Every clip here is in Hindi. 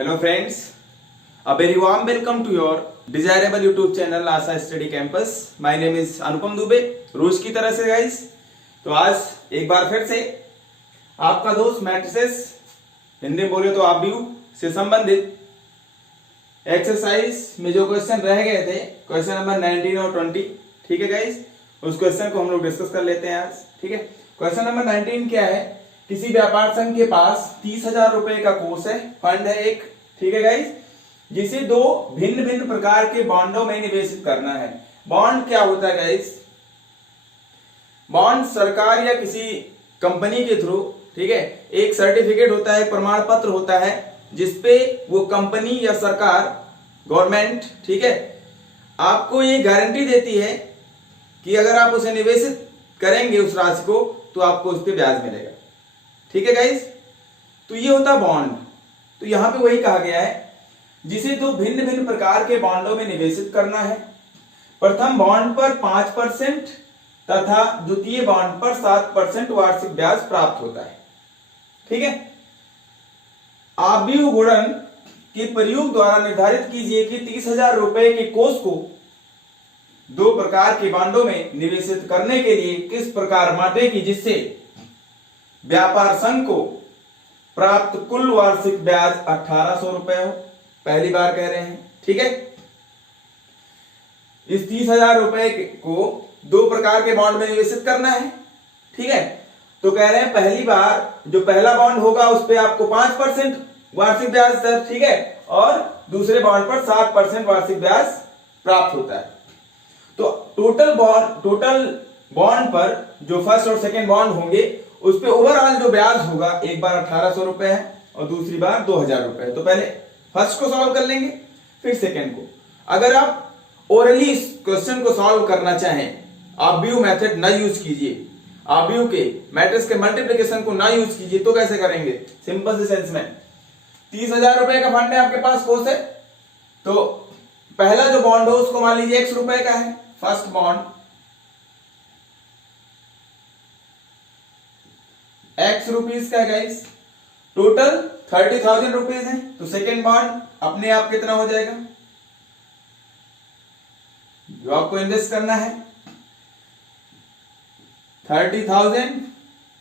Hello friends, a very warm welcome to your desirable YouTube channel Asha study campus. My name is Anupam Dubey. रोज की तरह से गाइस, तो आज एक बार फिर से आपका दोस्त मैट्रिसेस, हिंदी में बोले तो आप भी से संबंधित एक्सरसाइज में जो क्वेश्चन रह गए थे, क्वेश्चन नंबर 19 और 20, ठीक है गाइस, उस क्वेश्चन को हम लोग डिस्कस कर लेते हैं आज। ठीक है, क्वेश्चन नंबर 19 क्या है? किसी व्यापार संघ के पास 30,000 रुपए का कोष है, फंड है एक, ठीक है गाइस, जिसे दो भिन्न भिन्न प्रकार के बॉन्डों में निवेशित करना है। बॉन्ड क्या होता है गाइस? बॉन्ड सरकार या किसी कंपनी के थ्रू, ठीक है, एक सर्टिफिकेट होता है, प्रमाण पत्र होता है, जिसपे वो कंपनी या सरकार, गवर्नमेंट, ठीक है, आपको ये गारंटी देती है कि अगर आप उसे निवेशित करेंगे उस राशि को, तो आपको उस पर ब्याज मिलेगा। ठीक है गाइस, तो ये होता है बॉन्ड। तो यहां पे वही कहा गया है जिसे दो भिन्न भिन्न प्रकार के बॉन्डों में निवेशित करना है। प्रथम बॉन्ड पर 5% तथा द्वितीय बॉन्ड पर 7% वार्षिक ब्याज प्राप्त होता है। ठीक है, आव्यूह गुणन के प्रयोग द्वारा निर्धारित कीजिए कि 30,000 रुपए के कोष को दो प्रकार के बॉन्डों में निवेशित करने के लिए किस प्रकार बांटेगी जिससे व्यापार संघ को प्राप्त कुल वार्षिक ब्याज 1800 रुपए हो। पहली बार कह रहे हैं, ठीक है, इस 30,000 रुपए को दो प्रकार के बॉन्ड में निवेशित करना है। ठीक है, तो कह रहे हैं पहली बार जो पहला बॉन्ड होगा उस पे आपको 5% वार्षिक ब्याज दर, ठीक है, और दूसरे बॉन्ड पर 7% वार्षिक ब्याज प्राप्त होता है। तो टोटल बॉन्ड पर जो फर्स्ट और सेकेंड बॉन्ड होंगे उस पे ओवरऑल जो ब्याज होगा, एक बार 1800 रुपए है और दूसरी बार 2000 रुपए है। तो पहले फर्स्ट को सॉल्व कर लेंगे, फिर सेकेंड को। अगर आप ओरली इस क्वेश्चन को सॉल्व करना चाहें, आव्यूह मेथड ना यूज कीजिए, आव्यूह के मैट्रिक्स के मल्टीप्लिकेशन को ना यूज कीजिए, तो कैसे करेंगे? सिंपल से सेंस में 30,000 रुपए का फंड है आपके पास, कोष है, तो पहला जो बॉन्ड हो उसको मान लीजिए x रुपए का है, फर्स्ट बॉन्ड x रुपीस का है गाइस, टोटल 30,000 रुपीज है। तो सेकेंड बॉन्ड अपने आप कितना हो जाएगा जो आपको इन्वेस्ट करना है? 30,000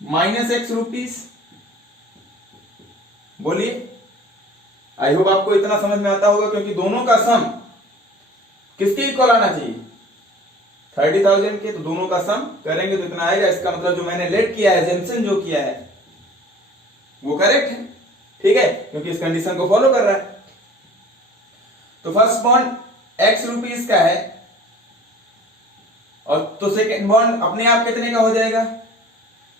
माइनस x रुपीस। बोलिए, आई होप आपको इतना समझ में आता होगा, क्योंकि दोनों का सम किसके इक्वल आना चाहिए? 30,000 के, तो दोनों का सम करेंगे तो इतना आएगा। इसका मतलब जो मैंने लेट किया है, जेम्सन जो किया है वो करेक्ट है, ठीक है, क्योंकि इस कंडीशन को फॉलो कर रहा है। तो फर्स्ट बॉन्ड x रुपीस का है, और तो सेकेंड बॉन्ड अपने आप कितने का हो जाएगा?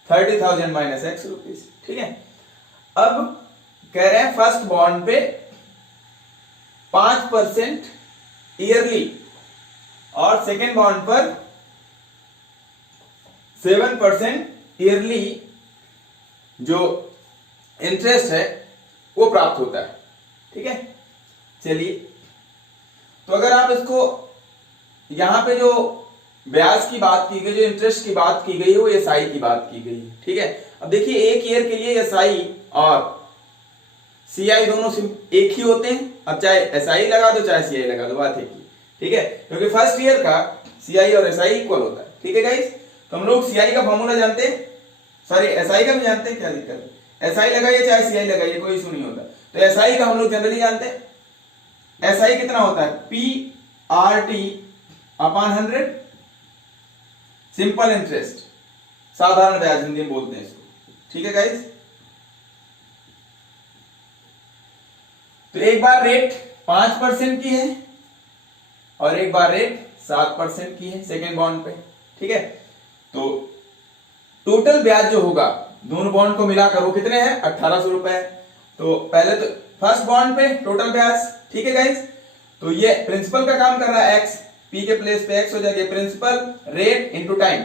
30,000 माइनस x रुपीस। ठीक है, अब कह रहे हैं फर्स्ट बॉन्ड पे 5% ईयरली और सेकेंड बॉन्ड पर 7% ईयरली जो इंटरेस्ट है वो प्राप्त होता है। ठीक है, चलिए, तो अगर आप इसको यहां पे जो ब्याज की बात की गई, जो इंटरेस्ट की बात की गई है, वो एसआई की बात की गई है। ठीक है, अब देखिए एक ईयर के लिए एसआई और सीआई दोनों एक ही होते हैं। अब चाहे एसआई लगा दो चाहे सीआई लगा दो, बात एक ही। ठीक है, क्योंकि फर्स्ट ईयर का सीआई और एसआई इक्वल होता है। ठीक है गाइस, तो हम लोग सीआई का फॉर्मूला जानते हैं, सॉरी एसआई का भी जानते हैं, क्या दिक्कत है? एसआई लगाइए चाहे सीआई लगाइए, कोई इशू नहीं होता। तो एसआई का हम लोग जनरली जानते हैं, एसआई कितना होता है? PRT अपॉन 100, सिंपल इंटरेस्ट, साधारण ब्याज हिंदी में बोलते हैं इसको। ठीक है गाइस, तो एक बार रेट 5% की है और एक बार रेट 7% की है सेकेंड बॉन्ड पे। ठीक है, तो टोटल ब्याज जो होगा दोनों बॉन्ड को मिलाकर वो कितने हैं? 1800 रुपए है। तो पहले तो फर्स्ट बॉन्ड पे टोटल ब्याज, ठीक है गाइस, तो ये प्रिंसिपल का काम कर रहा है, x, p के प्लेस पे x हो जाएगा, प्रिंसिपल रेट इनटू टाइम।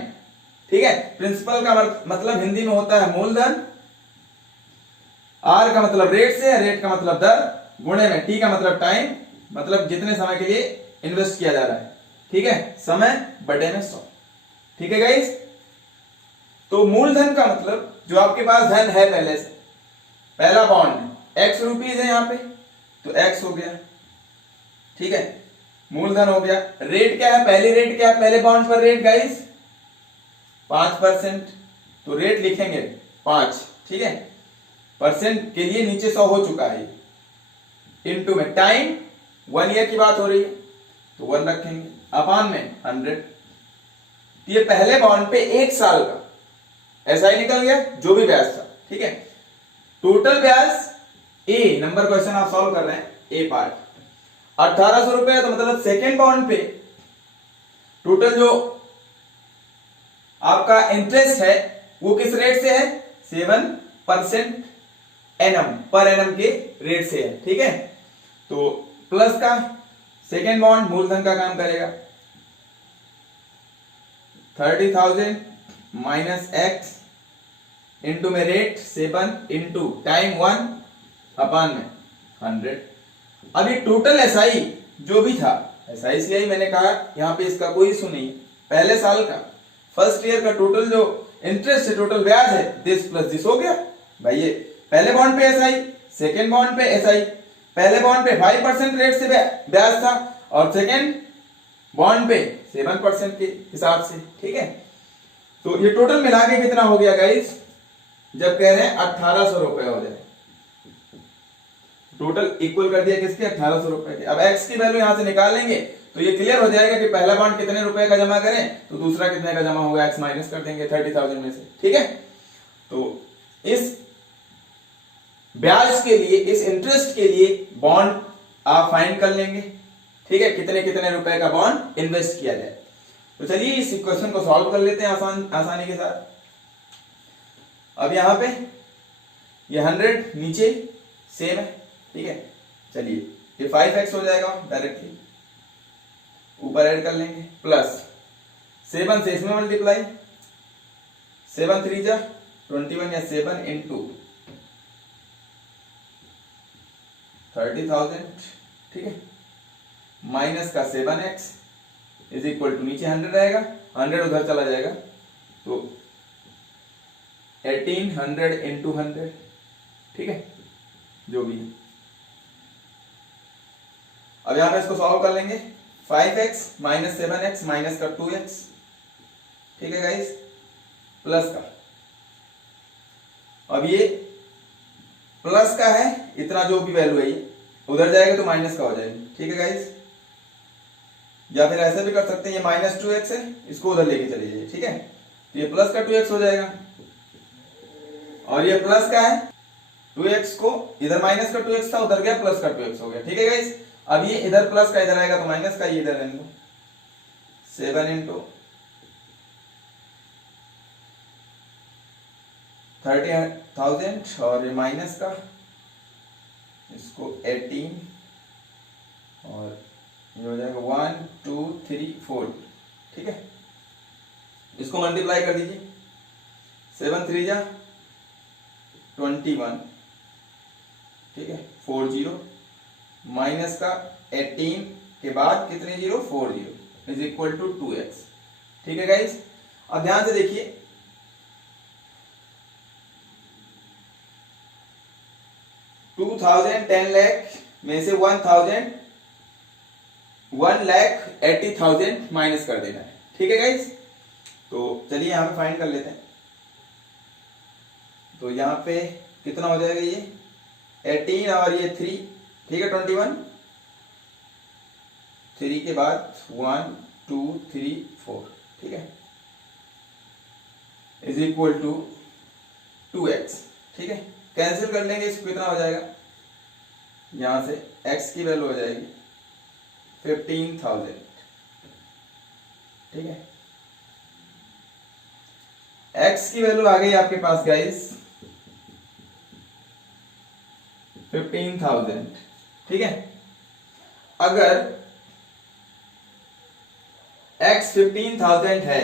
ठीक है, प्रिंसिपल का मतलब हिंदी में होता है मूलधन, r का मतलब रेट से, रेट का मतलब दर, गुणे में t का मतलब टाइम, मतलब जितने समय के लिए इन्वेस्ट किया जा रहा है। ठीक है, समय बटे में 100। ठीक है गाइस, तो मूलधन का मतलब जो आपके पास धन है पहले से, पहला बॉन्ड x रुपीज है यहाँ पे, तो x हो गया, ठीक है, मूलधन हो गया। रेट क्या है, पहली रेट क्या है, पहले बॉन्ड पर रेट गाइस 5%, तो रेट लिखेंगे 5, ठीक है, परसेंट के लिए नीचे 100 हो चुका है, इनटू में टाइम 1 ईयर की बात हो रही है तो 1 रखेंगे, अपान में 100। ये पहले बॉन्ड पे 1 साल का ऐसा ही निकल गया जो भी ब्याज था, ठीक है। टोटल ब्याज ए नंबर क्वेश्चन आप सॉल्व कर रहे हैं, ए पार्ट 1800 रुपए, तो मतलब सेकेंड बॉन्ड पे टोटल जो आपका इंटरेस्ट है वो किस रेट से है, 7% एनम पर एनम के रेट से है, ठीक है। तो प्लस का सेकेंड बॉन्ड मूलधन का काम करेगा, 30,000 माइनस एक्स इंटू में रेट 7 इंटू टाइम 1 अपान में 100। अब ये टोटल एसआई जो भी था, एसआई इसलिए मैंने कहा यहां पे इसका कोई इशू नहीं, पहले साल का फर्स्ट ईयर का टोटल जो इंटरेस्ट है, टोटल ब्याज है, दिस प्लस दिस हो गया भाई। ये पहले बॉन्ड पे एसआई, सेकेंड बॉन्ड पे एसआई, पहले बॉन्ड पे 5% रेट से ब्याज था और सेकेंड बॉन्ड पे 7% के हिसाब से, ठीक है। तो ये टोटल मिला के कितना हो गया गाइस, जब कह रहे हैं 1800 रुपए हो जाए, टोटल इक्वल कर दिया किसके, 1800 रुपए के। अब एक्स की वैल्यू यहां से निकाल लेंगे तो ये क्लियर हो जाएगा कि पहला बॉन्ड कितने रुपए का जमा करें तो दूसरा कितने का जमा होगा, एक्स माइनस कर देंगे 30,000 में से, ठीक है। तो इस ब्याज के लिए, इस इंटरेस्ट के लिए बॉन्ड आप फाइंड कर लेंगे, ठीक है, कितने कितने रुपए का बॉन्ड इन्वेस्ट किया जाए। तो चलिए इस इक्वेशन को सॉल्व कर लेते हैं आसानी के साथ। अब यहां पे ये 100 नीचे सेम है, ठीक है, चलिए ये 5x हो जाएगा डायरेक्टली, ऊपर ऐड कर लेंगे, प्लस 7 से इसमें मल्टीप्लाई, 7 3 जा 21 या 7 इंटू 30,000, ठीक है, माइनस का 7x इज इक्वल टू नीचे 100 रहेगा, 100 उधर चला जाएगा तो 1800 इंटू 100, ठीक है, जो भी है। अब यहां पे इसको सॉल्व कर लेंगे, 5x माइनस 7x माइनस का 2x, ठीक है गाइस, प्लस का, अब ये प्लस का है, इतना जो भी वैल्यू है ये उधर जाएगा तो माइनस का हो जाएगा, ठीक है गाइस। या फिर ऐसा भी कर सकते हैं, ये माइनस 2x है, इसको उधर लेके चले जाइए, ठीक है, तो ये प्लस का 2x हो जाएगा, और ये प्लस का है 2x को, इधर माइनस का 2x था उधर गया, प्लस का 2x हो गया, ठीक है गाइस। अब ये इधर प्लस का इधर आएगा तो माइनस का, ये इधर रहने दो, 7 इंटू 30,000 और ये माइनस का, इसको 18 और ये हो जाएगा 1 2 3 4, ठीक है, इसको मल्टीप्लाई कर दीजिए, 7 3 जा 21, ठीक है, 40 माइनस का 18 के बाद कितने zero, 40 is equal to 2x, ठीक है गाइस। अब ध्यान से देखिए, $2,000 10 लाख में से 1,80,000 माइनस कर देना है, ठीक है गाइस। तो चलिए यहां पे फाइंड कर लेते हैं, तो यहां पे कितना हो जाएगा, ये 18 और ये 3, ठीक है, 21, 3 के बाद 1 2 3 4, ठीक है, इज इक्वल टू 2x, ठीक है, कैंसिल कर लेंगे, इसको कितना हो जाएगा, यहां से x की वैल्यू हो जाएगी 15,000, ठीक है, x की वैल्यू आ गई आपके पास गाइस 15,000, ठीक है। अगर x 15,000 है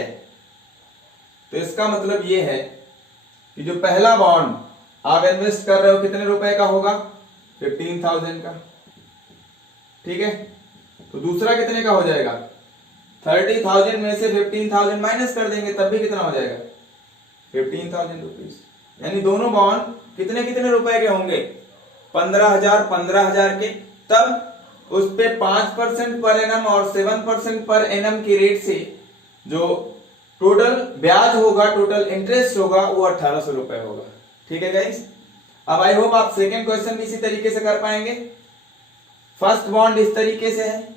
तो इसका मतलब ये है कि जो पहला बॉन्ड आप इन्वेस्ट कर रहे हो कितने रुपए का होगा, 15,000 का, ठीक है। तो दूसरा कितने का हो जाएगा, 30,000 में से 15,000 माइनस कर देंगे तब भी कितना हो जाएगा, 15,000 रुपीज, यानी दोनों बॉन्ड कितने कितने रुपए के होंगे, 15,000 15,000 के, तब उस पे 5% पर एनम और 7% पर एनम की रेट से जो टोटल ब्याज होगा, टोटल इंटरेस्ट होगा, वो 1800 रुपए होगा। ठीक है गाइस, अब आई होप आप सेकेंड क्वेश्चन भी इसी तरीके से कर पाएंगे। फर्स्ट बॉन्ड इस तरीके से है,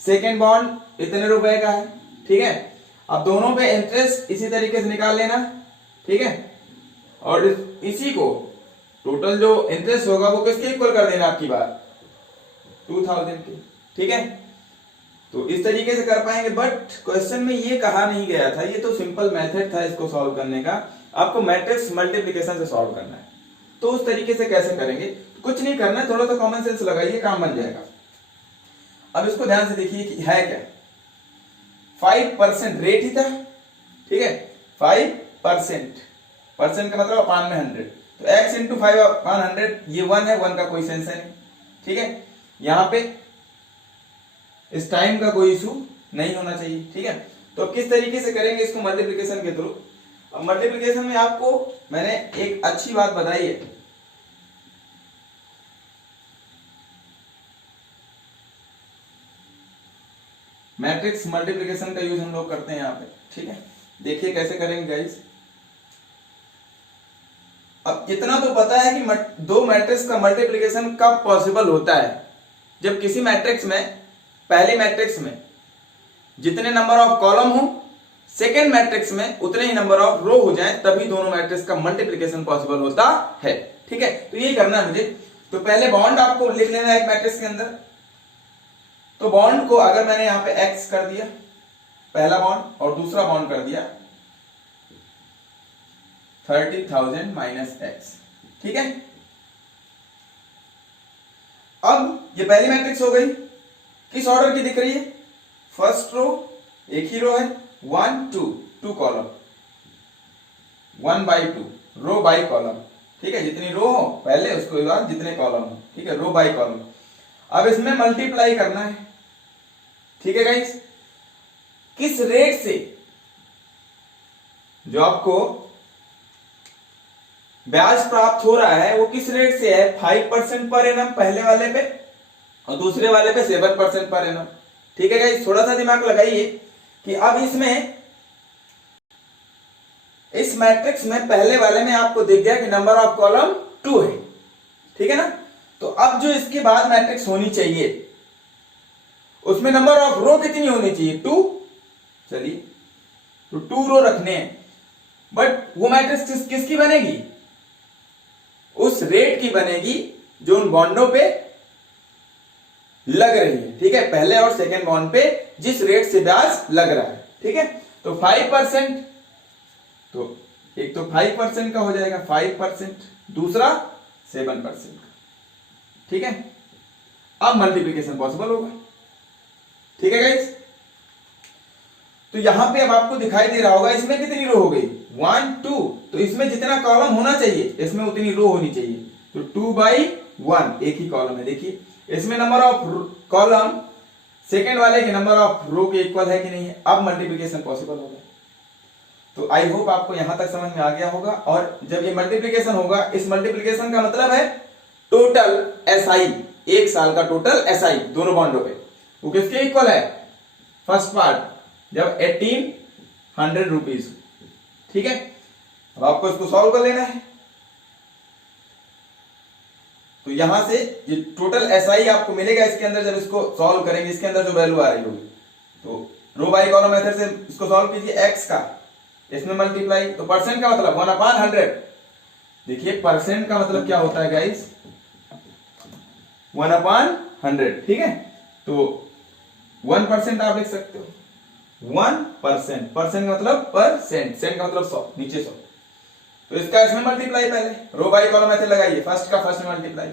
सेकेंड बॉन्ड इतने रुपए का है। ठीक है, अब दोनों पे इंटरेस्ट इसी तरीके से निकाल लेना। ठीक है, और इसी को टोटल जो इंटरेस्ट होगा वो किसके इक्वल कर देना, आपकी बात 2000 की। ठीक है, तो इस तरीके से कर पाएंगे। बट क्वेश्चन में ये कहा नहीं गया था, ये तो सिंपल मेथड था इसको सॉल्व करने का, आपको मैट्रिक्स मल्टीप्लिकेशन से सॉल्व करना है। तो उस तरीके से कैसे करेंगे, कुछ नहीं करना है, थोड़ा सा कॉमन सेंस लगाइए, काम बन जाएगा। अब इसको ध्यान से देखिए कि है क्या, 5% रेट ही था। ठीक है, 5%, परसेंट का मतलब अपान में 100, तो x इंटू 5/100, ये 1 है, 1 का कोई सेंस है नहीं। ठीक है, यहां पे इस टाइम का कोई इशू नहीं होना चाहिए। ठीक है, तो किस तरीके से करेंगे इसको मल्टीप्लिकेशन के थ्रू। अब मल्टीप्लिकेशन में आपको मैंने एक अच्छी बात बताई है, मैट्रिक्स मल्टीप्लिकेशन का यूज हम लोग करते हैं यहाँ पे। ठीक है, देखिए कैसे करेंगे गाइस। अब इतना तो पता है कि दो मैट्रिक्स का मल्टीप्लिकेशन कब पॉसिबल होता है, जब किसी मैट्रिक्स में, पहले मैट्रिक्स में जितने नंबर ऑफ कॉलम हो, सेकेंड मैट्रिक्स में उतने ही नंबर ऑफ रो हो जाए, तभी दोनों मैट्रिक्स का मल्टीप्लिकेशन पॉसिबल होता है। ठीक है, तो यही करना है मुझे। तो पहले बॉन्ड आपको लिख लेना है एक मैट्रिक्स के अंदर। तो बॉन्ड को अगर मैंने यहां पे x कर दिया पहला बॉन्ड, और दूसरा बॉन्ड कर दिया 30,000 माइनस x। ठीक है, अब ये पहली मैट्रिक्स हो गई, किस ऑर्डर की दिख रही है, फर्स्ट रो, एक ही रो है, 1 2 2 कॉलम, 1/2 रो बाई कॉलम। ठीक है, जितनी रो हो पहले, उसके बाद जितने कॉलम हो। ठीक है, रो बाई कॉलम। अब इसमें मल्टीप्लाई करना है। ठीक है गाइस, किस रेट से जो आपको ब्याज प्राप्त हो रहा है वो किस रेट से है, 5% पर एनम पहले वाले पे, और दूसरे वाले पे 7% पर एनम। ठीक है गाइस, थोड़ा सा दिमाग लगाइए कि अब इसमें, इस मैट्रिक्स में पहले वाले में आपको दिख गया कि नंबर ऑफ कॉलम 2 है। ठीक है ना, तो अब जो इसके बाद मैट्रिक्स होनी चाहिए उसमें नंबर ऑफ रो कितनी होनी चाहिए, 2। चलिए, तो 2 रो रखने हैं, बट वो मैट्रिक्स किसकी बनेगी, उस रेट की बनेगी जो उन बॉन्डों पे लग रही है। ठीक है, पहले और सेकेंड बॉन्ड पे जिस रेट से ब्याज लग रहा है। ठीक है, तो 5%, तो एक तो 5% का हो जाएगा 5%, दूसरा 7% का। ठीक है, अब मल्टीप्लिकेशन पॉसिबल होगा। ठीक है गाइस, तो यहां पे अब आपको दिखाई दे रहा होगा इसमें कितनी रो हो गई, 1 2, तो इसमें जितना कॉलम होना चाहिए इसमें उतनी रो होनी चाहिए, तो 2/1 एक ही कॉलम है। देखिए इसमें नंबर ऑफ कॉलम सेकेंड वाले के नंबर ऑफ रो के इक्वल है कि नहीं है, अब मल्टीप्लिकेशन पॉसिबल होगा। तो आई होप आपको यहां तक समझ में आ गया होगा। और जब ये मल्टीप्लिकेशन होगा, इस मल्टीप्लिकेशन का मतलब है टोटल SI, एक साल का टोटल SI दोनों बॉन्डों पे, वो किसके इक्वल है, फर्स्ट पार्ट जब 1800 रुपीज। ठीक है, अब आपको इसको सॉल्व कर लेना है। तो यहां से ये टोटल SI आपको मिलेगा इसके अंदर, जब इसको सॉल्व करेंगे इसके अंदर जो वैल्यू आ रही होगी, तो रो बाई कॉलम मेथड से इसको सॉल्व कीजिए, x का इसमें मल्टीप्लाई, तो परसेंट का मतलब 1/100। देखिए परसेंट का मतलब क्या होता है गाइस, 1/100। ठीक है, तो 1% आप लिख सकते हो, 1%, परसेंट का मतलब परसेंट, सेंट का मतलब 100, नीचे 100। तो इसका इसमें मल्टीप्लाई, पहले रो बाई कॉलम ऐसे लगाइए, फर्स्ट का फर्स्ट में मल्टीप्लाई,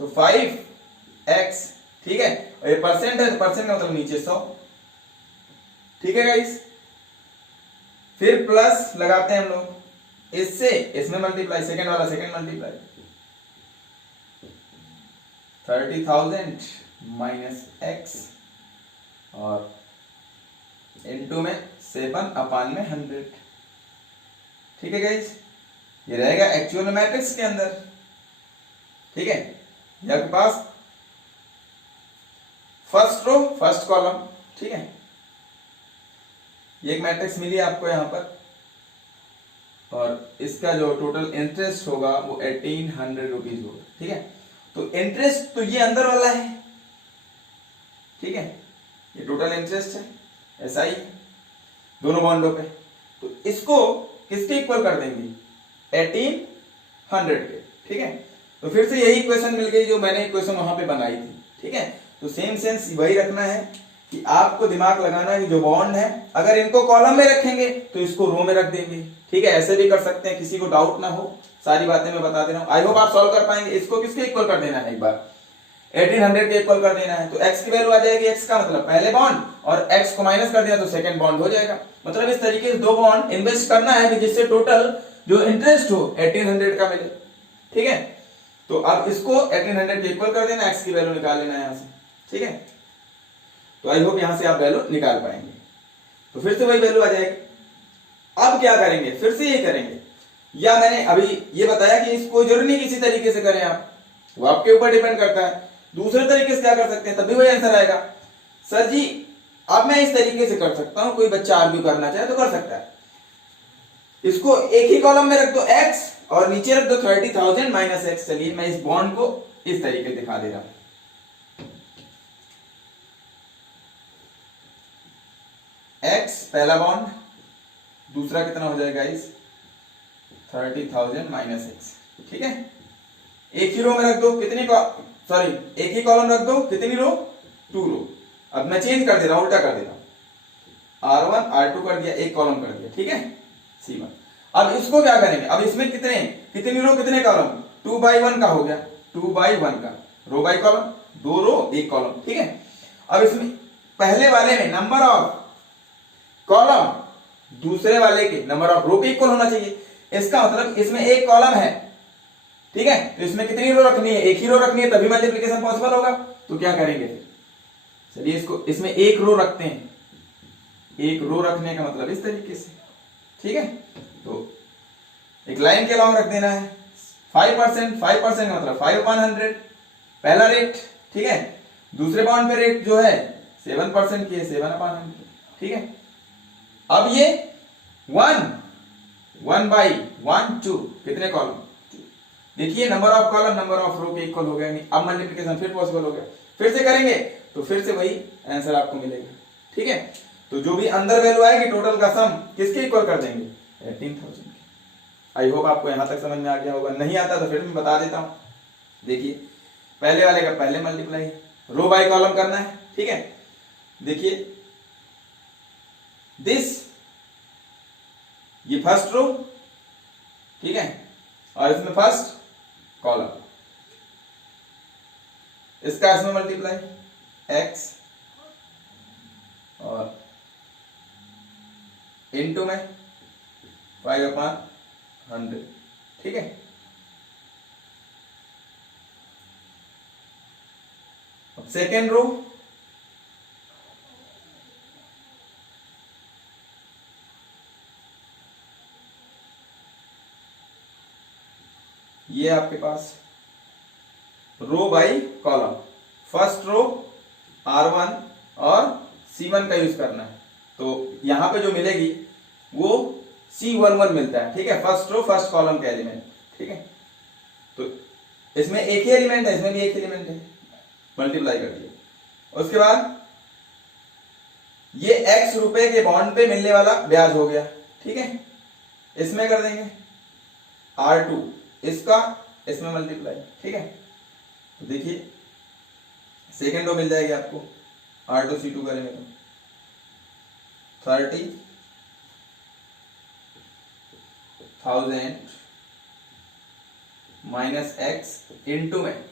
तो 5x। ठीक है, और ये परसेंट है तो परसेंट का मतलब नीचे 100। ठीक है गाइस, फिर प्लस लगाते हैं हम लोग, इससे इसमें मल्टीप्लाई, सेकंड वाला सेकंड मल्टीप्लाई, 30,000 माइनस x और इनटू में 7/100। ठीक है गाइस, ये रहेगा एक्चुअल मैट्रिक्स के अंदर। ठीक है, आपके पास फर्स्ट रो फर्स्ट कॉलम, ठीक है। ये एक मैट्रिक्स मिली आपको यहां पर, और इसका जो टोटल इंटरेस्ट होगा वो 1800 रुपीज होगा, ठीक है। तो इंटरेस्ट तो ये अंदर वाला है, ठीक है, ये टोटल इंटरेस्ट है, ऐसा ही दोनों बॉन्डों पे। तो इसको किसके इक्वल कर देंगे, 1800 के, ठीक है। तो फिर से यही इक्वेशन मिल गई जो मैंने इक्वेशन वहां पे बनाई थी, ठीक है। तो सेम सेंस वही रखना है कि आपको दिमाग लगाना है कि जो बॉन्ड है अगर इनको कॉलम में रखेंगे तो इसको रो में रख देंगे, ठीक है। ऐसे भी कर सकते हैं, किसी को डाउट ना हो, सारी बातें मैं बता दे रहा हूं। आई होप आप सॉल्व कर पाएंगे। इसको किसके इक्वल कर देना है, एक बार 1800 के इक्वल कर देना है। तो x की वैल्यू आ जाएगी, x का मतलब पहले बॉन्ड, और x को माइनस कर दिया तो सेकंड बॉन्ड हो जाएगा। मतलब इस तरीके से दो बॉन्ड इन्वेस्ट करना है कि जिससे टोटल जो इंटरेस्ट हो 1800 का मिले, ठीक है। तो अब इसको 1800 के इक्वल कर देना, x की वैल्यू निकाल लेना है यहां से, ठीक है। तो आई होप यहां से आप वैल्यू निकाल पाएंगे। तो फिर से वही वैल्यू आ जाएगी। अब क्या करेंगे, फिर से ये करेंगे, या मैंने अभी ये बताया कि इसको जरूरी नहीं किसी तरीके से करें आप, वो आपके ऊपर डिपेंड करता है। दूसरे तरीके से क्या कर सकते हैं, तब भी वही आंसर आएगा। सर जी अब मैं इस तरीके से कर सकता हूं, कोई बच्चा आर्ग्यू करना चाहे तो कर सकता है। इसको एक ही कॉलम में रख दो x और नीचे रख दो 30,000 माइनस x। चलिए मैं इस बॉन्ड को इस तरीके से दिखा दे रहा हूं। x पहला बॉन्ड, दूसरा कितना हो जाएगा इस 30,000 माइनस x, ठीक है। एक ही रो में रख दो, कितनी सॉरी एक ही कॉलम रख दो, कितनी रो, 2 रो। अब मैं चेंज कर दे रहा हूं, उल्टा कर दे रहा हूं, R1 R2 कर दिया, एक कॉलम कर दिया, ठीक है, C1। अब इसको क्या करेंगे, अब इसमें कितनी रो कितने कॉलम, 2 by 1 का हो गया, 2 by 1 का, रो बाई कॉलम, 2 रो 1 कॉलम, ठीक है। अब इसमें पहले वाले में नंबर ऑफ कॉलम दूसरे वाले के नंबर ऑफ रो के इक्वल होना चाहिए। इसका मतलब इसमें एक कॉलम है, ठीक है, तो इसमें कितनी रो रखनी है, एक ही रो रखनी है, तभी मल्टीप्लिकेशन पॉसिबल होगा। तो क्या करेंगे, चलिए इसको इसमें एक रो रखते हैं। एक रो रखने का मतलब इस तरीके से, ठीक है। तो एक लाइन के अलावा रख देना है 5%, 5% का मतलब 5/100 पहला रेट, ठीक है। दूसरे बॉन्ड पे रेट जो है 7% की है, 7/100, ठीक है। अब ये 1 by 1 2 कितने कॉलम, देखिए number of column number of row के इक्वल हो गया, नहीं अब मल्टीप्लिकेशन फिर पॉसिबल हो गया। फिर से करेंगे तो फिर से वही आंसर आपको मिलेगा, ठीक है। तो जो भी अंदर वैल्यू आएगी टोटल का सम किसके इक्वल कर देंगे, 18,000 के। आई होप आपको यहां तक समझ में आ गया होगा, नहीं आता तो फिर मैं बता देता हूं। देखिए पहले वाले का पहले मल्टीप्लाई, रो बाय कॉलम करना है, ठीक है। देखिए दिस, ये फर्स्ट रो, ठीक है, और इसमें फर्स्ट कॉलम, इसका इसमें मल्टीप्लाई x और इनटू में 5/100, ठीक है। अब सेकेंड रो, ये आपके पास row by column, first row R1 और C1 का यूज करना है। तो यहां पे जो मिलेगी वो C11 मिलता है, ठीक है, फर्स्ट रो फर्स्ट कॉलम के एलिमेंट, ठीक है। तो इसमें एक ही एलिमेंट है, इसमें भी एक एलिमेंट है, मल्टीप्लाई कर दिया। उसके बाद ये x रुपए के बॉन्ड पे मिलने वाला ब्याज हो गया, ठीक है। इसमें कर देंगे R2, इसका इसमें मल्टीप्लाई, ठीक है। तो देखिए सेकेंड रो मिल जाएगी आपको, R2 C2 करेंगे तो 30,000 माइनस x इंटू में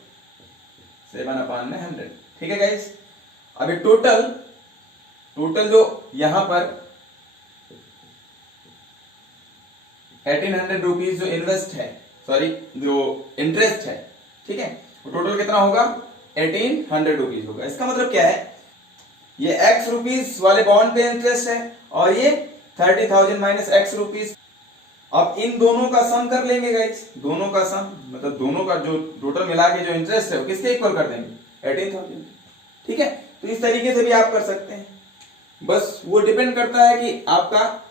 7/100, ठीक है गाइस। अभी टोटल जो यहां पर 1800 रुपीज जो इन्वेस्ट है, सॉरी जो इंटरेस्ट है, ठीक है, वो टोटल कितना होगा, 1800 रुपीज होगा। इसका मतलब क्या है, ये x रुपीज वाले बॉन्ड पे इंटरेस्ट है और ये 30,000 माइनस x रुपीज। अब इन दोनों का सम कर लेंगे गाइस, दोनों का सम मतलब दोनों का जो टोटल मिला के जो इंटरेस्ट है वो किसके इक्वल कर देंगे, 18,000, ठीक है। तो इस तरीके से भी आप कर सकते हैं, बस वो डिपेंड करता है कि आपका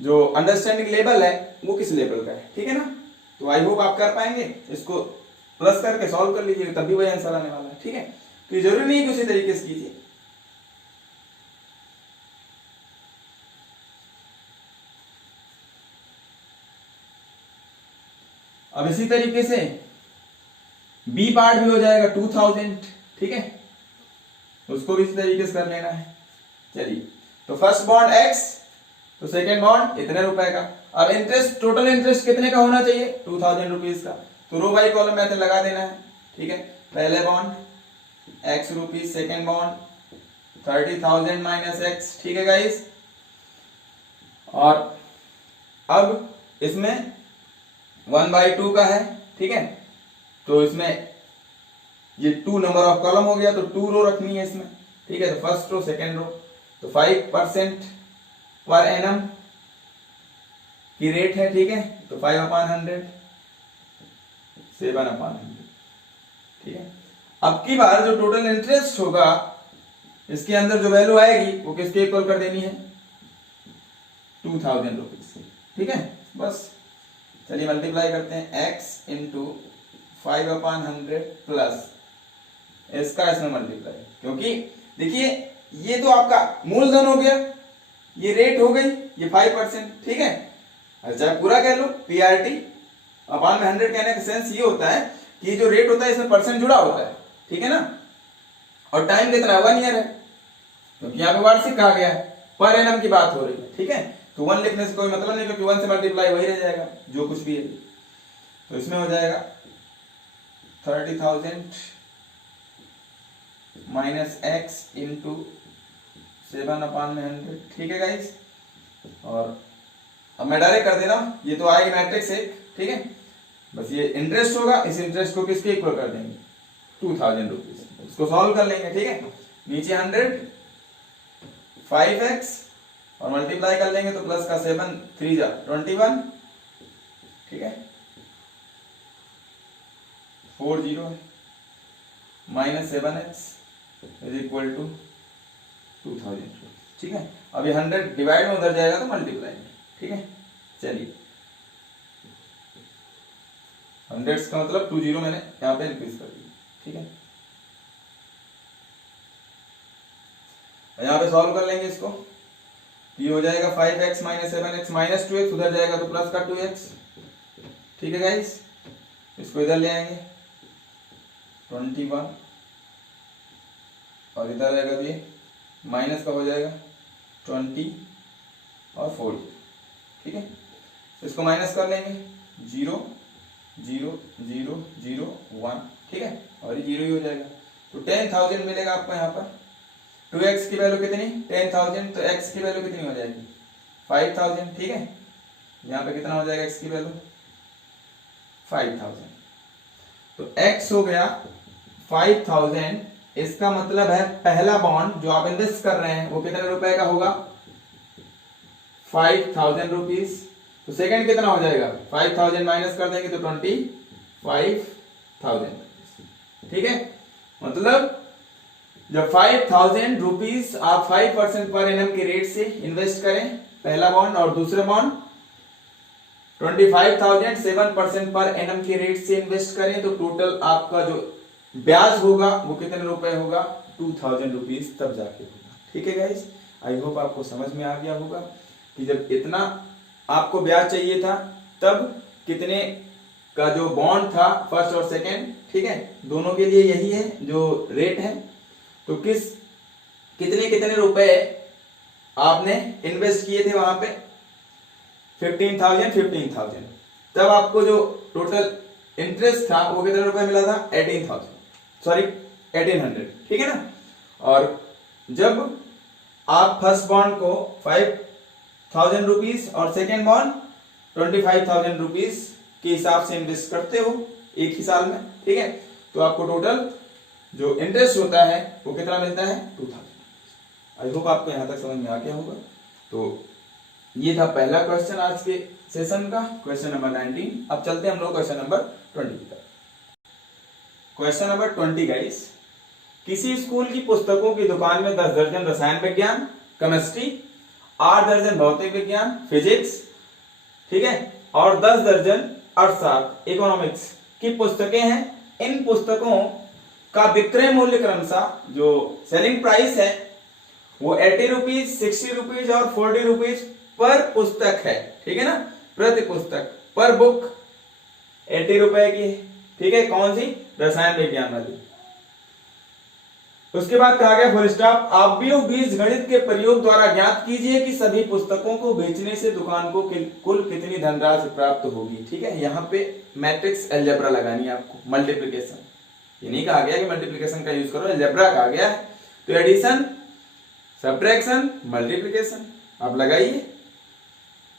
जो अंडरस्टैंडिंग लेवल है वो किस लेवल का है, ठीक है ना। तो आई होप आप कर पाएंगे, इसको प्लस करके सॉल्व कर लीजिएगा तभी वही आंसर आने वाला है, ठीक है। तो ये जरूरी नहीं कि उसी तरीके से कीजिए। अब इसी तरीके से बी पार्ट भी हो जाएगा 2000, ठीक है, उसको भी इसी तरीके से कर लेना है। चलिए, तो फर्स्ट बॉन्ड एक्स, तो सेकेंड बॉन्ड इतने रुपए का। अब इंटरेस्ट, टोटल इंटरेस्ट कितने का होना चाहिए? 2000 रुपीज का। तो रो बाई कॉलम मेथड लगा देना है, ठीक है। पहले bond x rupees, second bond 30,000 minus x, ठीक है गाइस। और अब इसमें 1/2 का है, ठीक है। तो इसमें ये 2 नंबर ऑफ कॉलम हो गया, तो 2 रो रखनी है इसमें, ठीक है। तो फर्स्ट रो, सेकेंड रो, तो 5% पर एनम की रेट है, ठीक है। तो 5/100, 7/100, ठीक है। अब की बार जो टोटल इंटरेस्ट होगा इसके अंदर जो वैल्यू आएगी वो किसके इक्वल कर देनी है? 2000 रुपीज, ठीक है। बस चलिए मल्टीप्लाई करते हैं, x इंटू 5/100 प्लस इसका इसमें मल्टीप्लाई, क्योंकि देखिए ये तो आपका मूलधन हो गया, ये रेट हो गई, ये 5%, ठीक है। अच्छा पूरा कह लो, PRT अपॉन में 100 कहने का सेंस ये होता है कि जो रेट होता है इसमें परसेंट जुड़ा होता है, ठीक है ना। और टाइम कितना है? 1 ईयर है, क्योंकि यहाँ पे वार्षिक कहा गया है, पर एनम की बात हो रही है, ठीक है। तो 1 लिखने से कोई मतलब नहीं, क्योंकि 1 से मल्टीप्लाई वही रह जाएगा जो कुछ भी है। तो इसमें हो जाएगा 30,000 माइनस एक्स इंटू 7/100, ठीक है गाइस। और अब मैं डायरेक्ट कर दे रहा हूं, ये तो आएगी मैट्रिक्स एक, ठीक है। बस ये इंटरेस्ट होगा, इस इंटरेस्ट को किसके इक्वल कर देंगे? 2000 रुपीज। उसको सॉल्व कर लेंगे, ठीक है। नीचे 100, 5x और मल्टीप्लाई कर लेंगे तो प्लस का 7 3 जा 21, ठीक है। 40 है minus 7x is equal to 2000, ठीक है। अब ये 100 डिवाइड में उधर जाएगा तो मल्टीप्लाई में, ठीक है। चलिए 100 का मतलब 20 मैंने यहाँ पे इंक्रीज कर दिया, ठीक है। यहाँ पे सॉल्व कर लेंगे इसको, ये हो जाएगा 5x minus 7x minus 2x, उधर जाएगा तो प्लस का 2x, ठीक है गाइस। इसको इधर ले आएंगे 21 और इधर आएगा तो ये माइनस का हो जाएगा 20 और 40, ठीक है। इसको माइनस कर लेंगे 0 0 0 0 1, ठीक है। और ये 0 ही हो जाएगा, तो 10,000 मिलेगा आपको यहाँ पर। 2x की वैल्यू कितनी? 10,000, तो x की वैल्यू कितनी हो जाएगी? 5,000, ठीक है। यहाँ पे कितना हो जाएगा x की वैल्यू? 5,000। तो x हो गया 5,000, इसका मतलब है पहला बॉन्ड जो आप इन्वेस्ट कर रहे हैं वो कितने रुपए का होगा? 5,000 रुपीज। तो सेकंड कितना हो जाएगा? 5,000 माइनस कर देंगे तो 25,000, ठीक है। मतलब जब 5,000 रुपीज आप 5% पर एनम के रेट से इन्वेस्ट करें पहला बॉन्ड, और दूसरा बॉन्ड 25,000 7% पर एनम के रेट से इन्वेस्ट करें, तो टोटल आपका जो ब्याज होगा वो कितने रुपए होगा? 2,000 रुपीज तब जाके होगा, ठीक है गाइस। आई होप आपको समझ में आ गया होगा कि जब इतना आपको ब्याज चाहिए था तब कितने का जो बॉन्ड था फर्स्ट और सेकंड, ठीक है, दोनों के लिए यही है जो रेट है। तो कितने कितने रुपए आपने इन्वेस्ट किए थे वहां पे? 15,000 तब आपको जो टोटल इंटरेस्ट था वो कितने रुपए मिला था? 1800, ठीक है ना। और जब आप फर्स्ट बॉन्ड को 5,000 रुपीज और सेकेंड बॉन्ड 25,000 रुपीज के हिसाब से इन्वेस्ट करते हो एक ही साल में, ठीक है, तो आपको टोटल जो इंटरेस्ट होता है वो कितना मिलता है? 2,000। आई होप आपको यहां तक समझ में आ गया होगा। तो ये था पहला क्वेश्चन आज के सेशन का, क्वेश्चन नंबर 19। अब चलते हैं हम लोग क्वेश्चन नंबर 20 की तरफ। क्वेश्चन नंबर 20 गाइस, किसी स्कूल की पुस्तकों की दुकान में 10 दर्जन रसायन विज्ञान केमिस्ट्री, 8 दर्जन भौतिक विज्ञान फिजिक्स, ठीक है, और 10 दर्जन अर्थशास्त्र इकोनॉमिक्स की पुस्तकें हैं। इन पुस्तकों का विक्रय मूल्य क्रमशः जो सेलिंग प्राइस है वो 80 रुपीज, 60 रुपीज और 40 रुपीज पर पुस्तक है, ठीक है ना, प्रति पुस्तक पर बुक 80 रुपए की है, ठीक है, कौन सी, रसायन विज्ञान वाली। उसके बाद कहा गया फुल स्टॉप, अवयव बीजगणित के प्रयोग द्वारा ज्ञात कीजिए कि सभी पुस्तकों को बेचने से दुकान को कुल कितनी धनराशि प्राप्त होगी। ठीक है, यहाँ पे मैट्रिक्स अलजेब्रा लगानी है आपको, मल्टीप्लिकेशन, ये नहीं कहा गया कि मल्टीप्लिकेशन का यूज करो, अलजेब्रा कहा गया है। तो एडिशन, सब्ट्रैक्शन, मल्टीप्लिकेशन आप लगाइए,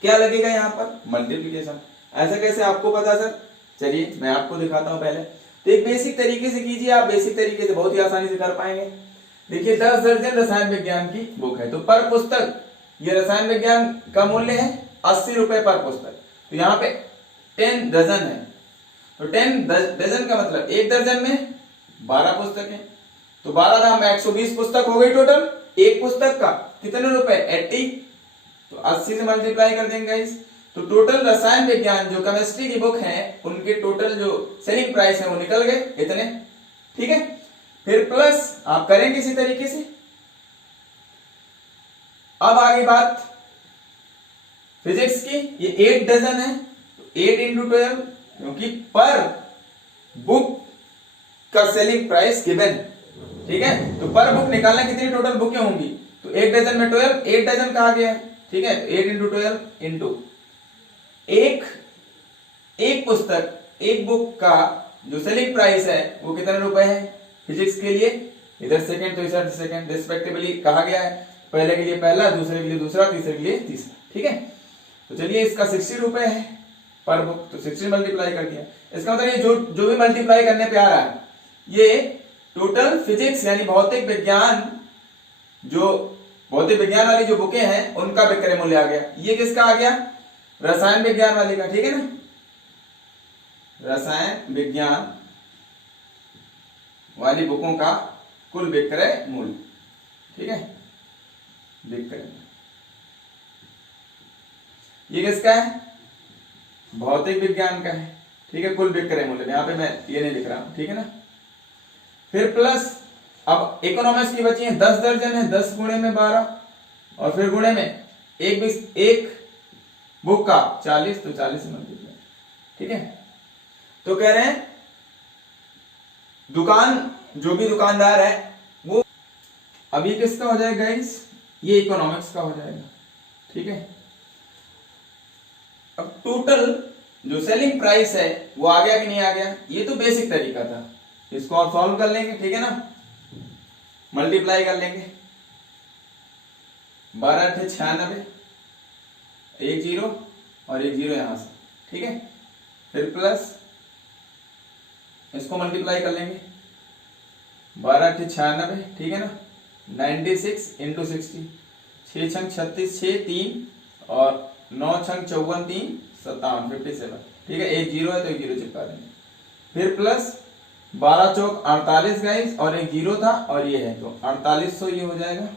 क्या लगेगा यहाँ पर, मल्टीप्लिकेशन। ऐसा कैसे आपको पता सर, चलिए मैं आपको दिखाता हूं पहले। तो एक बेसिक तरीके से कीजिए आप, बेसिक तरीके से बहुत ही आसानी से कर पाएंगे। देखिए 10 दर्जन रसायन विज्ञान की बुक है, तो पर पुस्तक ये रसायन विज्ञान का मूल्य है 80 रुपए पर पुस्तक। तो यहाँ पे 10 दर्जन है, तो 10 दर्जन का मतलब एक दर्जन में 12 पुस्तकें, तो 12 दाम 120 पुस्तक हो गई टोटल। एक पुस्तक का कितने रुपए, 80, तो 80 से मल्टीप्लाई कर देंगे गाइस। तो टोटल रसायन विज्ञान जो केमिस्ट्री की बुक है उनके टोटल जो सेलिंग प्राइस है वो निकल गए इतने, ठीक है। फिर प्लस आप करेंगे इसी तरीके से। अब आगे बात फिजिक्स की, ये 8 दर्जन है, तो 8 इंटू 12, क्योंकि पर बुक का सेलिंग प्राइस गिवन, ठीक है। तो पर बुक निकालना कितनी टोटल बुकें होंगी, तो 1 दर्जन में 12, 8 दर्जन कहा गया है, ठीक है। 8 इंटू 12 इंटू एक पुस्तक, एक बुक का जो सेलिंग प्राइस है वो कितने रुपए है फिजिक्स के लिए, इधर सेकंड तो इधर सेकंड रिस्पेक्टिवली कहा गया है, पहले के लिए पहला, दूसरे के लिए दूसरा, तीसरे के लिए तीसरा, ठीक है। तो चलिए इसका 60 रुपए है पर बुक, तो 60 मल्टीप्लाई कर दिया। इसका मतलब ये जो भी मल्टीप्लाई करने पे आ रहा है ये टोटल फिजिक्स यानी भौतिक विज्ञान, जो भौतिक विज्ञान वाली जो बुकें हैं उनका विक्रय मूल्य आ गया। ये किसका आ गया, रसायन विज्ञान वाली का, ठीक है ना, रसायन विज्ञान वाली बुकों का कुल विक्रय मूल्य, ठीक है, विक्रय। ये किसका है, भौतिक विज्ञान का है, ठीक है, कुल विक्रय मूल्य। यहां पे मैं ये नहीं लिख रहा हूं, ठीक है ना। फिर प्लस अब इकोनॉमिक्स की बची है 10 दर्जन है, 10 गुणे में 12 और फिर गुणे में एक बुक का 40, तो 40 से मल्टीप्लाई, ठीक है। तो कह रहे हैं दुकान, जो भी दुकानदार है वो, अब ये किसका हो जाएगा गाइस, ये इकोनॉमिक्स का हो जाएगा, ठीक है। अब टोटल जो सेलिंग प्राइस है वो आ गया कि नहीं आ गया, ये तो बेसिक तरीका था, इसको आप सॉल्व कर लेंगे, ठीक है ना, मल्टीप्लाई कर लेंगे। 12 × 96, एक जीरो और एक जीरो यहां से, ठीक है। फिर प्लस इसको मल्टीप्लाई कर लेंगे, 12 × 96, ठीक है ना, 96 इंटू 60, 6 छंग 36, 6 3 और 9 छंग 54 3 57, 57, ठीक है। एक जीरो है तो एक जीरो चिपका देंगे। फिर प्लस 12 चौक 48 गाइस, और एक जीरो था और ये है, तो 4800 ये हो जाएगा।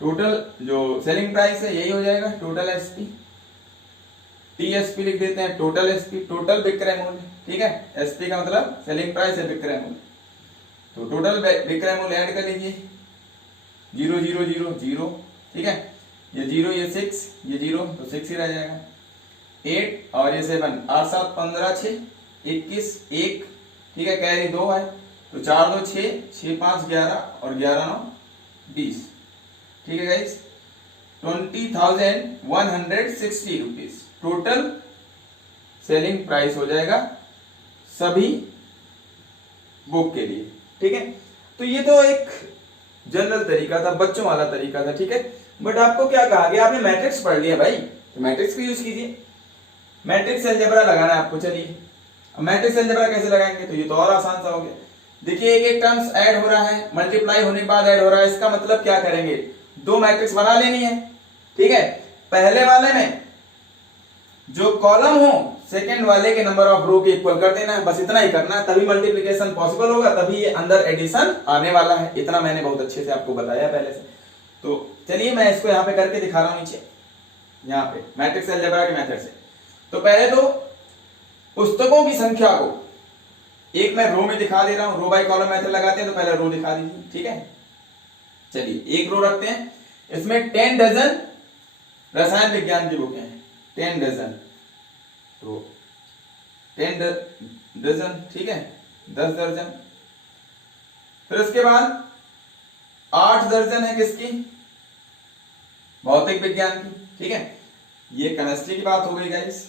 टोटल जो सेलिंग प्राइस है यही हो जाएगा, टोटल एसपी, टीएसपी लिख देते हैं, टोटल एसपी, टोटल विक्रय मूल्य, ठीक है। एसपी का मतलब सेलिंग प्राइस है, विक्रय मूल्य, तो टोटल विक्रय मूल्य ऐड कर लीजिए, 0 0 0 0, ठीक है। ये 0, ये 6, ये 0, तो 6 ही रह जाएगा। 8 और ये 7, 8 7 15 6 21 1, ठीक है, कैरी 2 है, तो 4 2 6, 6 5 11 और 11 9 20, ठीक है guys. 20,160 rupees total selling price हो जाएगा सभी बुक के लिए, ठीक है। तो ये तो एक जनरल तरीका था, बच्चों वाला तरीका था, ठीक है। बट आपको क्या कहा गया, आपने मैट्रिक्स पढ़ लिया भाई, तो मैट्रिक्स भी यूज कीजिए, मैट्रिक्स अलजेब्रा लगाना है आपको। चलिए अब मैट्रिक्स अलजेब्रा कैसे लगाएंगे, तो ये तो और आसान सा हो गया। देखिए एक एक टर्म्स ऐड हो रहा है, मल्टीप्लाई होने के बाद ऐड हो रहा है, इसका मतलब क्या करेंगे, 2 मैट्रिक्स बना लेनी है, ठीक है। पहले वाले में जो कॉलम हो सेकंड वाले के नंबर ऑफ रो के इक्वल कर देना है, बस इतना ही करना है, तभी मल्टीप्लिकेशन पॉसिबल होगा, तभी ये अंदर एडिशन आने वाला है। इतना मैंने बहुत अच्छे से आपको बताया पहले से। तो चलिए मैं इसको यहाँ पे करके दिखा रहा हूँ नीचे, यहाँ पे मैट्रिक्स अलजेब्रा के मेथड से। तो पहले तो पुस्तकों की संख्या को एक मैं रो में दिखा दे रहा हूं, रो बाय कॉलम मेथड लगाते हैं, तो पहले रो दिखा दीजिए, ठीक है। चलिए एक रो रखते हैं, इसमें 10 डजन रसायन विज्ञान की बुकें हैं, 10 डजन, तो 10 डजन, ठीक है, 10 दर्जन। फिर उसके बाद 8 दर्जन है किसकी, भौतिक विज्ञान की, ठीक है। ये केमिस्ट्री की बात हो गई गाइस,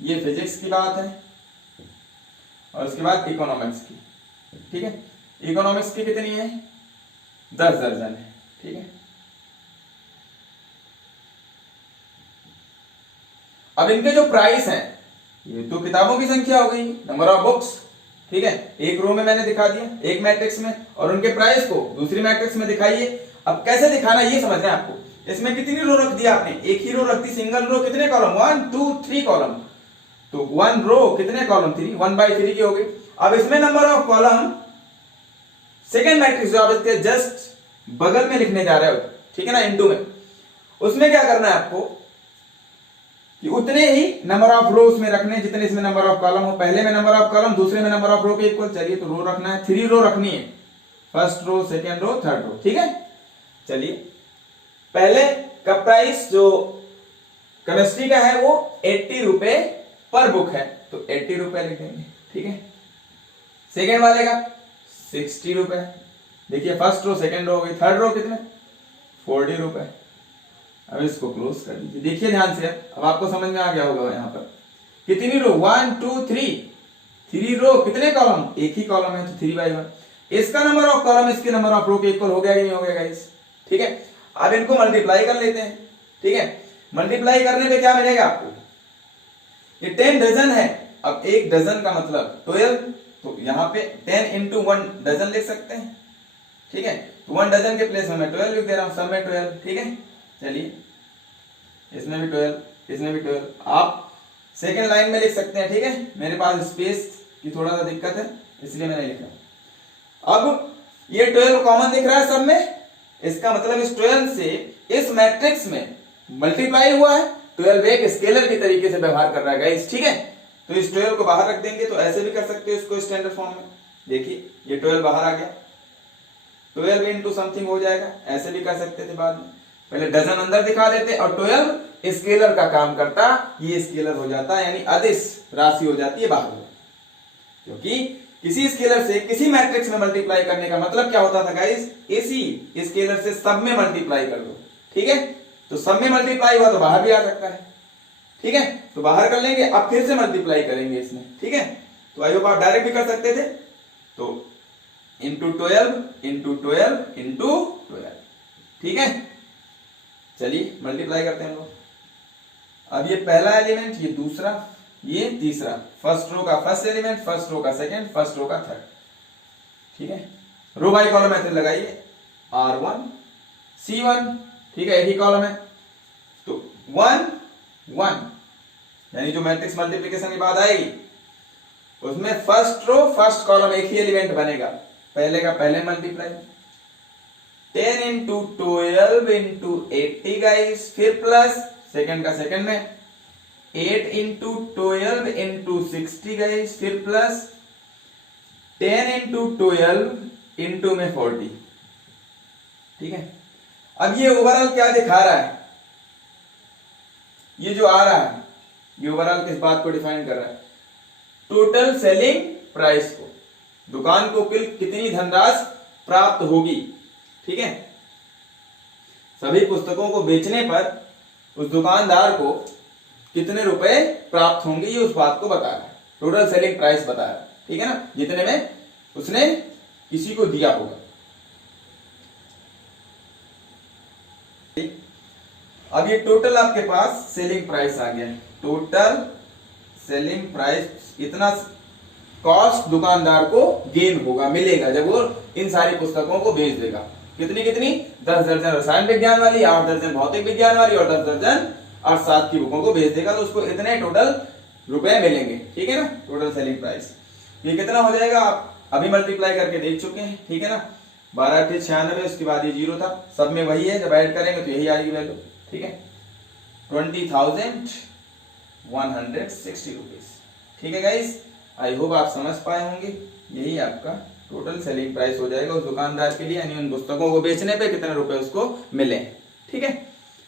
ये फिजिक्स की बात है, और उसके बाद इकोनॉमिक्स की, ठीक है। इकोनॉमिक्स की कितनी है, 10 दर्जन है, ठीक है। अब इनके जो प्राइस हैं, ये तो किताबों की संख्या हो गई, नंबर ऑफ बुक्स, ठीक है। एक रो में मैंने दिखा दिया, एक मैट्रिक्स में, और उनके प्राइस को दूसरी मैट्रिक्स में दिखाइए। अब कैसे दिखाना ये समझना है आपको। इसमें कितनी रो रख दिया आपने, एक ही रो रख दी, सिंगल रो, कितने कॉलम, 1 2 3 कॉलम, तो 1 रो कितने कॉलम, 3, 1/3 की हो गई। अब इसमें number of column second matrix जो आप इसके जस्ट बगल में लिखने जा रहे हो, ठीक है ना, इनटू में, उसमें क्या करना है आपको कि उतने ही नंबर ऑफ रो उसमें रखने जितने इसमें नंबर ऑफ कॉलम हो। पहले में नंबर ऑफ कॉलम, दूसरे में नंबर ऑफ रो के इक्वल। चलिए तो रो रखना है, 3 रो रखनी है, first row, second row, third row, ठीक है। चलिए पहले का प्राइस जो केमिस्ट्री का है वो 80 रुपए पर बुक है, तो 80 रुपए लिख देंगे, ठीक है। सेकेंड वाले का 60 रुपए, देखिए फर्स्ट रो सेकेंड रो हो गई, थर्ड रो कितने, 40 रुपए। अब इसको क्लोज कर दीजिए, देखिए ध्यान से, अब आपको समझ में आ गया होगा यहाँ पर कितनी रो, 1 2 3 रो, कितने कॉलम, एक ही कॉलम है, तो 3/1। इसका नंबर ऑफ कॉलम इसके नंबर ऑफ रो के इक्वल हो गया कि नहीं हो गया गाइस, ठीक है। अब इनको मल्टीप्लाई कर लेते हैं, ठीक है। मल्टीप्लाई करने पे क्या मिलेगा आपको, ये 10 डजन है, अब एक डजन का मतलब 12, तो यहाँ पे 10 इंटू 1 डजन लिख सकते हैं, ठीक है। तो 1 डजन के प्लेस में मैं 12 लिख दे रहा हूं, सब में 12, ठीक है। चलिए इसमें भी 12, इसमें भी 12, आप सेकेंड लाइन में लिख सकते हैं, ठीक है। मेरे पास स्पेस की थोड़ा सा दिक्कत है, इसलिए मैंने लिखा। अब ये 12 कॉमन दिख रहा है सब में, इसका मतलब इस 12 से इस मैट्रिक्स में मल्टीप्लाई हुआ है। 12 एक स्केलर की तरीके से व्यवहार कर रहा है गाइस, ठीक है। तो इस 12 को बाहर रख देंगे, तो ऐसे भी कर सकते हो इसको स्टैंडर्ड फॉर्म में, देखिए ये 12 बाहर आ गया, 12 इंटू समथिंग हो जाएगा, ऐसे भी कर सकते थे बाद में, पहले डजन अंदर दिखा देते और 12 स्केलर का काम करता, ये स्केलर हो जाता, यानी अदिश राशि हो जाती है बाहर, क्योंकि किसी स्केलर से किसी मैट्रिक्स में मल्टीप्लाई करने का मतलब क्या होता था गाइस, इसी स्केलर से सब में मल्टीप्लाई कर दो, ठीक है। तो सब में मल्टीप्लाई हुआ तो बाहर भी आ सकता है, ठीक है, तो बाहर कर लेंगे, अब फिर से मल्टीप्लाई करेंगे इसमें, ठीक है। तो आई होप आप डायरेक्ट भी कर सकते थे, तो इंटू 12 इंटू 12 इंटू 12, ठीक है। चलिए मल्टीप्लाई करते हैं हम लोग। अब ये पहला एलिमेंट, ये दूसरा, ये तीसरा, फर्स्ट रो का फर्स्ट एलिमेंट, फर्स्ट रो का सेकंड, फर्स्ट रो का थर्ड, ठीक है। रो बाय कॉलम मेथड लगाइए, R1 C1, ठीक है, एक ही कॉलम है, तो 1 1, यानी जो मैट्रिक्स मल्टीप्लिकेशन की बात आएगी उसमें फर्स्ट रो फर्स्ट कॉलम एक ही एलिमेंट बनेगा, पहले का पहले मल्टीप्लाई, 10 इंटू 12 इंटू 80 गाइस, फिर प्लस सेकंड का सेकंड में 8 इंटू 12 इंटू 60 गाइस, फिर प्लस 10 इंटू 12 इंटू में 40, ठीक है। अब ये ओवरऑल क्या दिखा रहा है, ये जो आ रहा है ये ओवरऑल किस बात को डिफाइन कर रहा है, टोटल सेलिंग प्राइस को, दुकान को कुल कितनी धनराशि प्राप्त होगी, ठीक है। सभी पुस्तकों को बेचने पर उस दुकानदार को कितने रुपए प्राप्त होंगे, ये उस बात को बता रहा है, टोटल सेलिंग प्राइस बता रहा है, ठीक है ना, जितने में उसने किसी को दिया होगा। अब ये टोटल आपके पास सेलिंग प्राइस आ गया है, टोटल सेलिंग प्राइस इतना कॉस्ट दुकानदार को गेन होगा, मिलेगा जब वो इन सारी पुस्तकों को बेच देगा। कितनी कितनी, 10 दर्जन रसायन विज्ञान वाली, 8 दर्जन भौतिक विज्ञान वाली और 10 दर्जन और 7 की बुकों को बेच देगा तो उसको इतने टोटल रुपए मिलेंगे, ठीक है ना, टोटल सेलिंग प्राइस। ये कितना हो जाएगा आप अभी मल्टीप्लाई करके देख चुके हैं, ठीक है ना, 12 × 96, उसके बाद ये 0 था, सब में वही है, जब ऐड करेंगे तो यही आएगी वैल्यू, ठीक है, 20,160 रुपीज, ठीक है गाइस। आई होप आप समझ पाए होंगे, यही आपका टोटल सेलिंग प्राइस हो जाएगा उस दुकानदार के लिए, यानी उन पुस्तकों को बेचने पे कितने रुपए उसको मिले, ठीक है।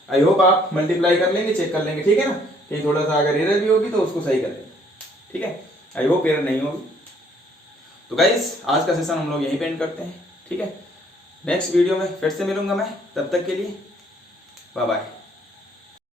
आई होप आप मल्टीप्लाई कर लेंगे, चेक कर लेंगे, ठीक है ना, कहीं थोड़ा सा अगर एरर भी होगी तो उसको सही कर लेंगे, ठीक है। आई होप एरर नहीं होगी। तो गाइस आज का सेशन हम लोग यहीं पे एंड करते हैं, ठीक है। नेक्स्ट वीडियो में फिर से मिलूंगा मैं, तब तक के लिए बाय बाय।